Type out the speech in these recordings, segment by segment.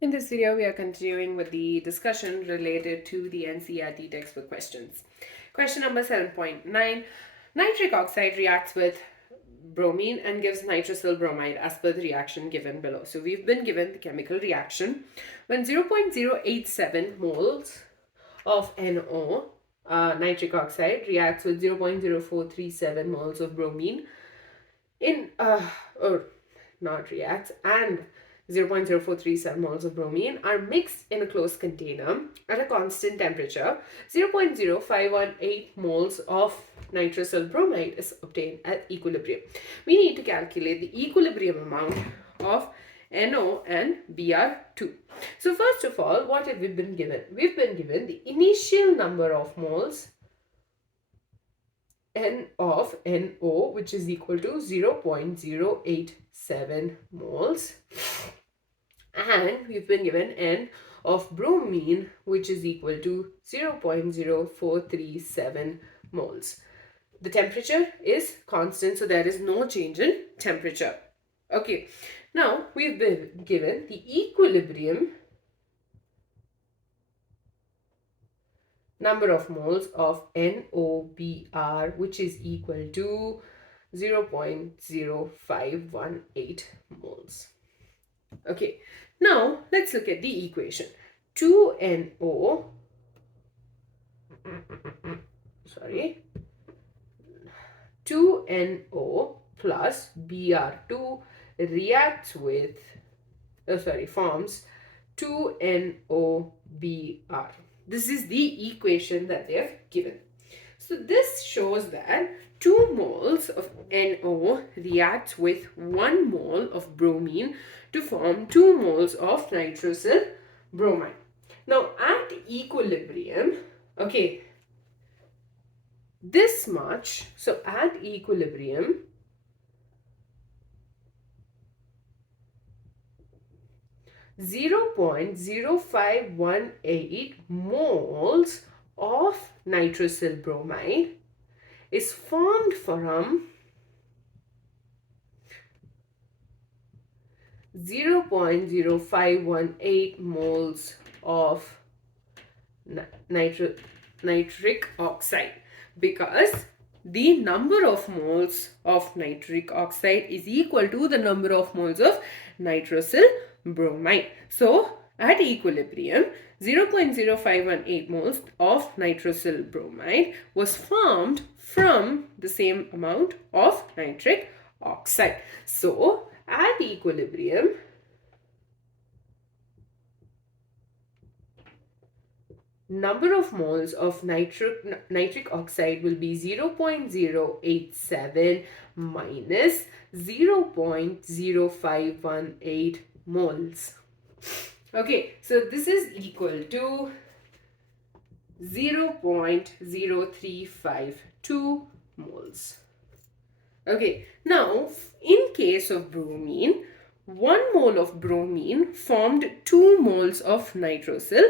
In this video, we are continuing with the discussion related to the NCERT textbook questions. Question number 7.9. Nitric oxide reacts with bromine and gives nitrosyl bromide as per the reaction given below. So we've been given the chemical reaction when 0.087 moles of NO, nitric oxide, reacts with 0.0437 moles of bromine and 0.0437 moles of bromine are mixed in a closed container at a constant temperature. 0.0518 moles of nitrosyl bromide is obtained at equilibrium. We need to calculate the equilibrium amount of NO and Br₂. So first of all, what have we been given? We've been given the initial number of moles N of NO, which is equal to 0.087 moles, and we've been given N of bromine, which is equal to 0.0437 moles. The temperature is constant, so there is no change in temperature. Okay, now we've been given the equilibrium number of moles of NOBr, which is equal to 0.0518 moles. Okay, now let's look at the equation. 2NO plus Br₂ reacts with forms 2NOBr. This is the equation that they have given. So this shows that 2 moles of NO reacts with 1 mole of bromine to form 2 moles of nitrosyl bromide. Now at equilibrium, okay, this much, so at equilibrium, (0.0518 moles of nitrosyl bromide is formed from 0.0518 moles of nitric oxide, because the number of moles of nitric oxide is equal to the number of moles of nitrosyl bromide. So at equilibrium, 0.0518 moles of nitrosyl bromide was formed from the same amount of nitric oxide. So at equilibrium, number of moles of nitric oxide will be 0.087 minus 0.0518 moles. Okay, so this is equal to 0.0352 moles. Okay, now in case of bromine, 1 mole of bromine formed 2 moles of nitrosyl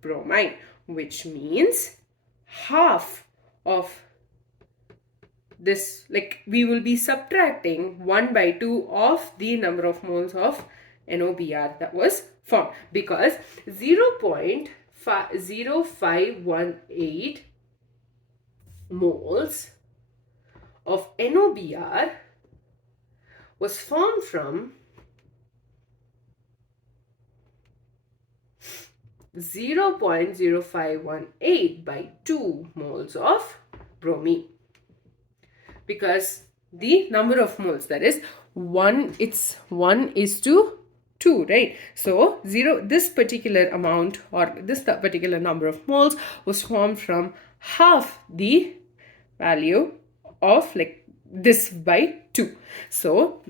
bromide, which means half of this, like we will be subtracting 1/2 of the number of moles of NOBr that was formed, because 0.0518 moles of NOBr was formed from 0.0518 by 2 moles of bromine, because the number of moles, that is 1:2, right? So this particular amount, or this particular number of moles was formed from half the value of like this by 2. So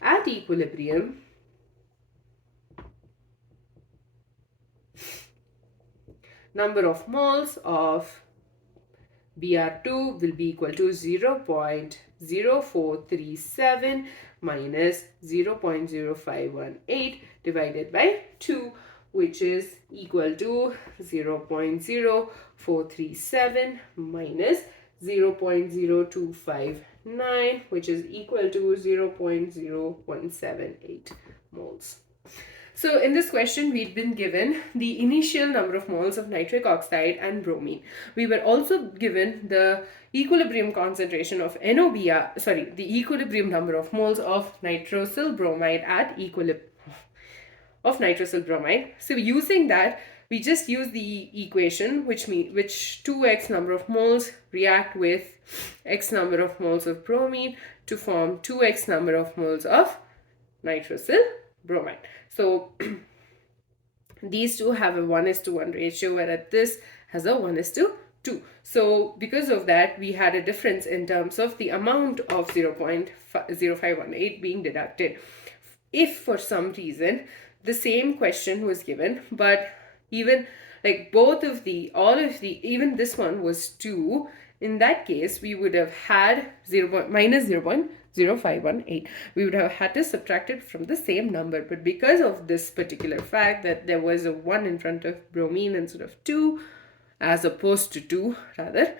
at equilibrium, number of moles of Br₂ will be equal to 0.0437 minus 0.0518 divided by 2, which is equal to 0.0437 minus 0.0259, which is equal to 0.0178 moles. So in this question, we'd been given the initial number of moles of nitric oxide and bromine. We were also given the equilibrium concentration of NOBr, the equilibrium number of moles of nitrosyl bromide at equilibrium of nitrosyl bromide. So using that, we just use the equation which 2x number of moles react with x number of moles of bromine to form 2x number of moles of nitrosyl bromide. So these two have a 1:1 ratio, whereas this has a 1:2. So because of that, we had a difference in terms of the amount of 0.0518 being deducted. If for some reason the same question was given, but even like even this one was 2, in that case we would have had minus 0.0518. We would have had to subtract it from the same number, but because of this particular fact that there was a 1 in front of bromine instead of 2, as opposed to 2 rather,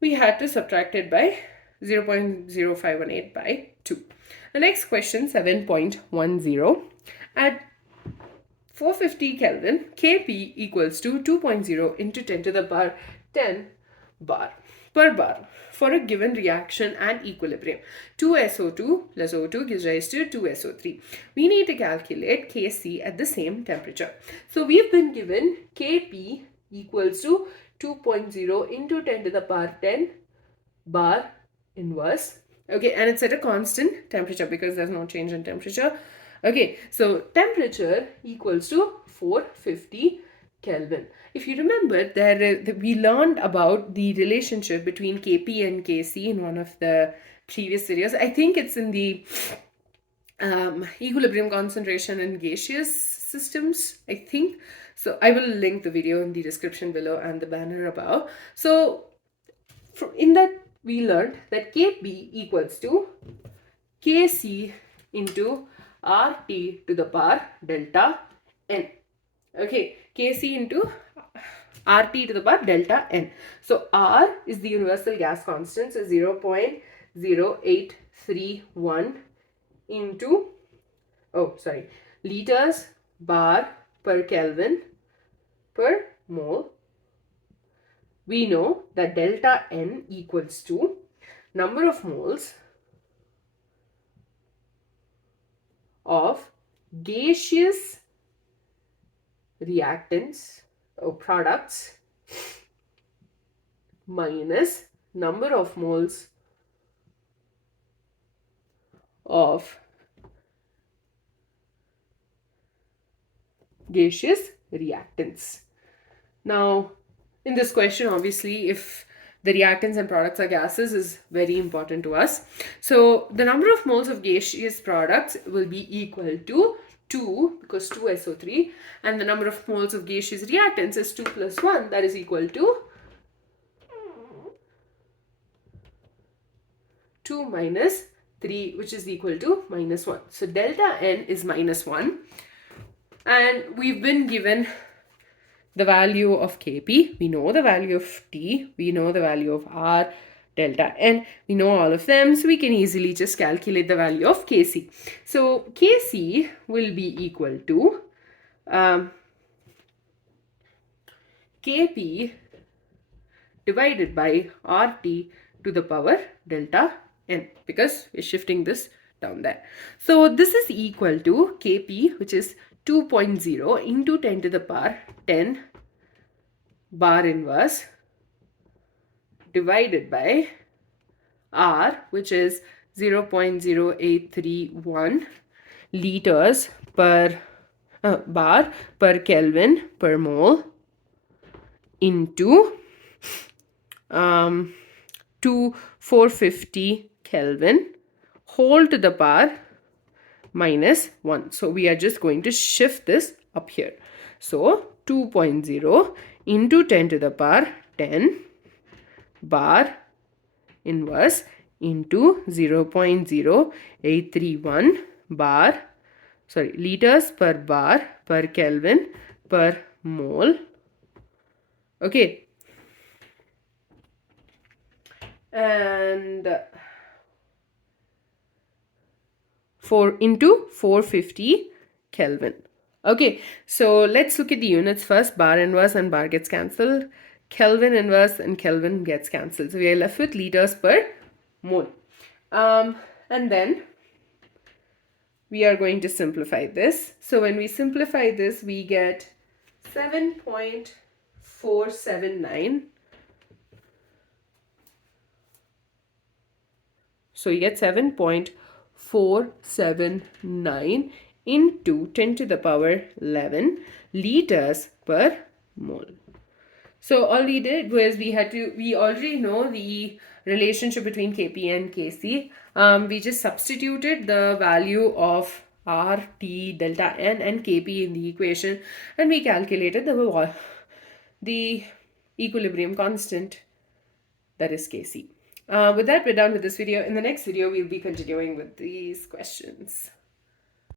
we had to subtract it by 0.0518 by 2. The next question, 7.10. At 450 Kelvin, Kp equals to 2.0 into 10 to the power 10 bar per bar for a given reaction and equilibrium. 2SO2 plus O2 gives rise to 2SO3. We need to calculate Kc at the same temperature. So we've been given Kp equals to 2.0 into 10 to the power 10 bar inverse. Okay, and it's at a constant temperature because there's no change in temperature. Okay, so temperature equals to 450 Kelvin. If you remember, we learned about the relationship between Kp and Kc in one of the previous videos. I think it's in the equilibrium concentration in gaseous systems, I think. So I will link the video in the description below and the banner above. So in that, we learned that Kp equals to Kc into RT to the power delta N. Okay, Kc into RT to the power delta N. So R is the universal gas constant, so 0.0831 into, liters bar per Kelvin per mole. We know that delta N equals to number of moles of gaseous reactants or products minus number of moles of gaseous reactants. Now, in this question, obviously, if the reactants and products are gases is very important to us. So the number of moles of gaseous products will be equal to 2 because 2SO3, and the number of moles of gaseous reactants is 2 plus 1, that is equal to 2 minus 3, which is equal to minus 1. So delta N is minus 1, and we've been given the value of Kp, we know the value of T, we know the value of R, delta N, we know all of them, so we can easily just calculate the value of Kc. So Kc will be equal to Kp divided by RT to the power delta N, because we're shifting this down there. So this is equal to Kp, which is 2.0 into 10 to the power 10 bar inverse divided by R, which is 0.0831 liters per bar per Kelvin per mole into 450 Kelvin whole to the power minus 1. So we are just going to shift this up here. So 2.0 into 10 to the power 10 bar inverse into 0.0831 liters per bar per Kelvin per mole. Okay. And 4 into 450 Kelvin. Okay, so let's look at the units first. Bar inverse and bar gets cancelled. Kelvin inverse and Kelvin gets cancelled. So we are left with liters per mole. And then we are going to simplify this. So when we simplify this, we get 7.479. So you get 7.479 into 10 to the power 11 liters per mole. So all we did was we already know the relationship between Kp and Kc. We just substituted the value of R, T, delta N and Kp in the equation, and we calculated the equilibrium constant, that is Kc. With that, we're done with this video. In the next video, we'll be continuing with these questions.